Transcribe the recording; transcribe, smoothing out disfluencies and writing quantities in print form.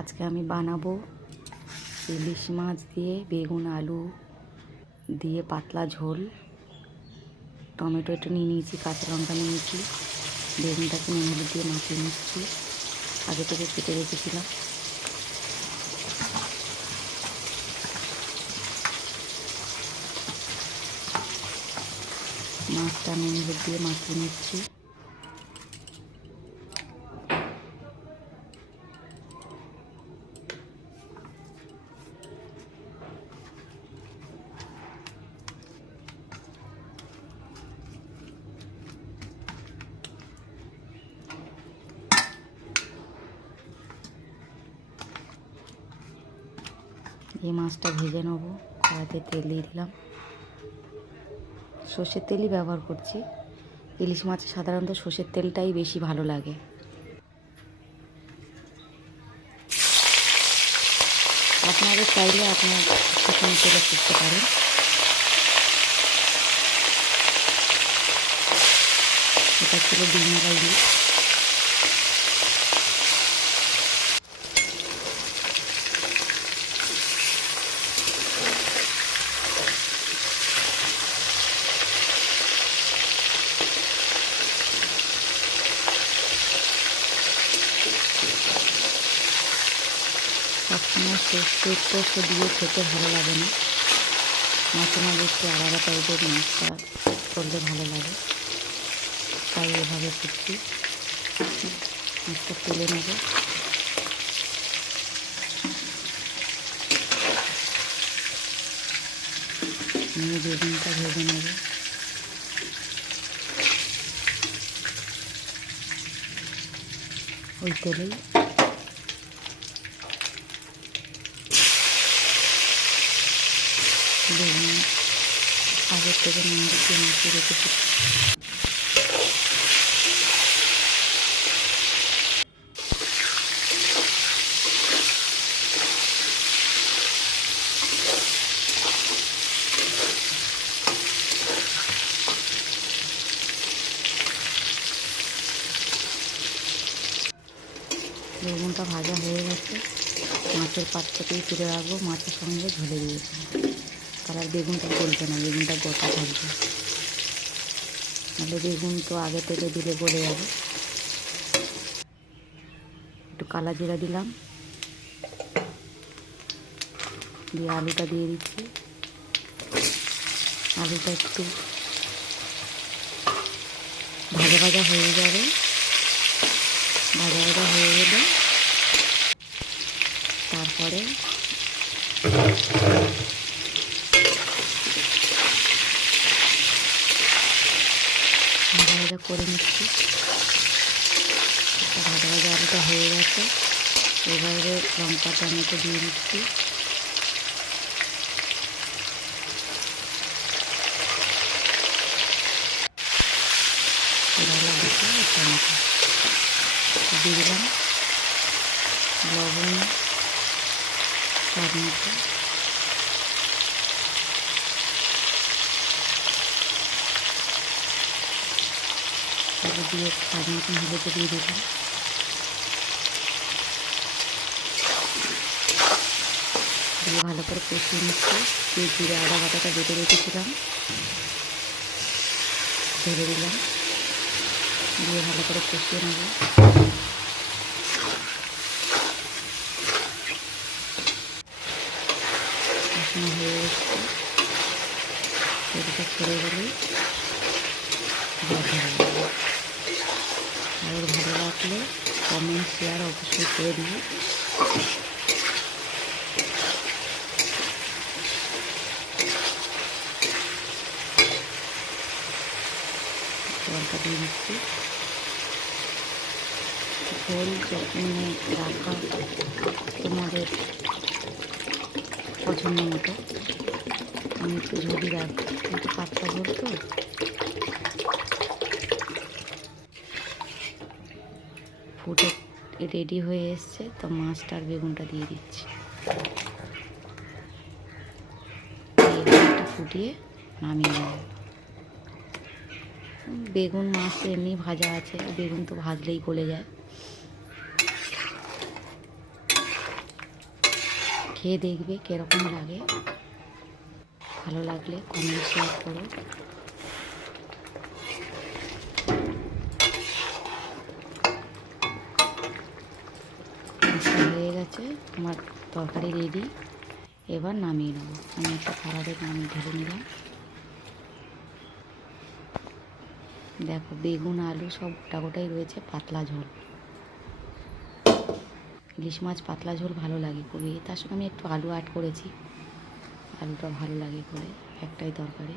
আজকে আমি বানাবো ইলিশ মাছ দিয়ে বেগুন আলু দিয়ে পাতলা ঝোল। টমেটো একটু নিয়ে নিয়েছি, কাঁচা লঙ্কা নিয়ে নিয়েছি, বেগুনটাকে নুন হলুদ দিয়ে মাখিয়ে নিচ্ছি, আগে থেকে কেটে রেখেছিলাম। মাছটা নুন হলুদ দিয়ে মাখিয়ে নিচ্ছি। এই মাছটা ভেজে নেবো। কড়াইতে তেল দিয়ে দিলাম, সর্ষের তেলই ব্যবহার করছি। ইলিশ মাছে সাধারণত সর্ষের তেলটাই বেশি ভালো লাগে। আপনাদের চাইলে আপনার শুকনো তেলে করতে পারেন। এটা ছিল ডিমের ইলিশ। সবসময় সর্ষের পোস্ত দিয়ে খেতে ভালো লাগে না, মাঝে মাঝে একটু আলাদা টাইপের মাছটা করলে ভালো লাগে, তাই এভাবে করছি। মাছটা তুলে নেব। নিয়ে বেগুনটা ভেজে নেব। ওই তেলেই বেগুন আগের থেকে নুন দিয়ে মাখিয়ে রেখেছি। বেগুনটা ভাজা হয়ে গেছে, মাছের পাত্রতেই তুলে রাখবো, মাছের সঙ্গে ঝোলে দিয়েছি। তাহলে আর বেগুনটা গলবে না, বেগুনটা গোটা থাকবে, নাহলে বেগুন তো আগে থেকে দিলে গলে যাবে। একটু কালা জিরা দিলাম, দিয়ে আলুটা দিয়ে দিচ্ছি। আলুটা একটু ভাজা ভাজা হয়ে যাবে। ভাজা ভাজা হয়ে গেলে তারপরে ভাজা ভাজা করে নিচ্ছি। ভাজা ভাজা আলুটা হয়ে গেছে, এবারে লঙ্কা টমেটো দিয়ে দিচ্ছি। টমেটো দিয়ে দিলাম, লবণ স্বাদ মতো, দিয়ে স্বাদ মতন হলুদ দিয়ে দিলাম। দিয়ে ভালো করে কষিয়ে নিচ্ছি। দিয়ে জিরে আদা বাটাটা বেটে রেখেছিলাম ঢেলে দিলাম, দিয়ে ভালো করে কষিয়ে নেব। কষানো হয়ে এসছে, তেলটা ছেড়ে গেলেই জল ধরে যাবে। আর ভালো লাগলে কমেন্ট শেয়ার অবশ্যই করে দিই। জলটা দিয়ে দিচ্ছি। ঝোল মানে রাখা তোমাদের পছন্দ মতো, আমি একটু ঝোলই রাখবো, কিন্তু পাতলা ঝোল তো। ফুটে রেডি হয়ে এসছে, তো মাছটা আর বেগুনটা দিয়ে দিচ্ছি। বেগুনটা ফুটিয়ে নামিয়ে নেব। বেগুন মাছ তো এমনি ভাজা আছে, বেগুন তো ভাজলেই গলে যায়। খেয়ে দেখবে কীরকম লাগে। ভালো লাগলে কমেন্ট শেয়ার করো। হয়ে গেছে আমার তরকারি রেডি। এবার নামিয়ে নেবো। আমি একটা থালাতে নামিয়ে ঢেলে নিলাম। দেখো বেগুন আলু সব গোটা গোটাই রয়েছে, পাতলা ঝোল। ইলিশ মাছ পাতলা ঝোল ভালো লাগে খুবই। তার সঙ্গে আমি একটু আলু অ্যাড করেছি, আলুটা ভালো লাগে করে। একটাই তরকারি।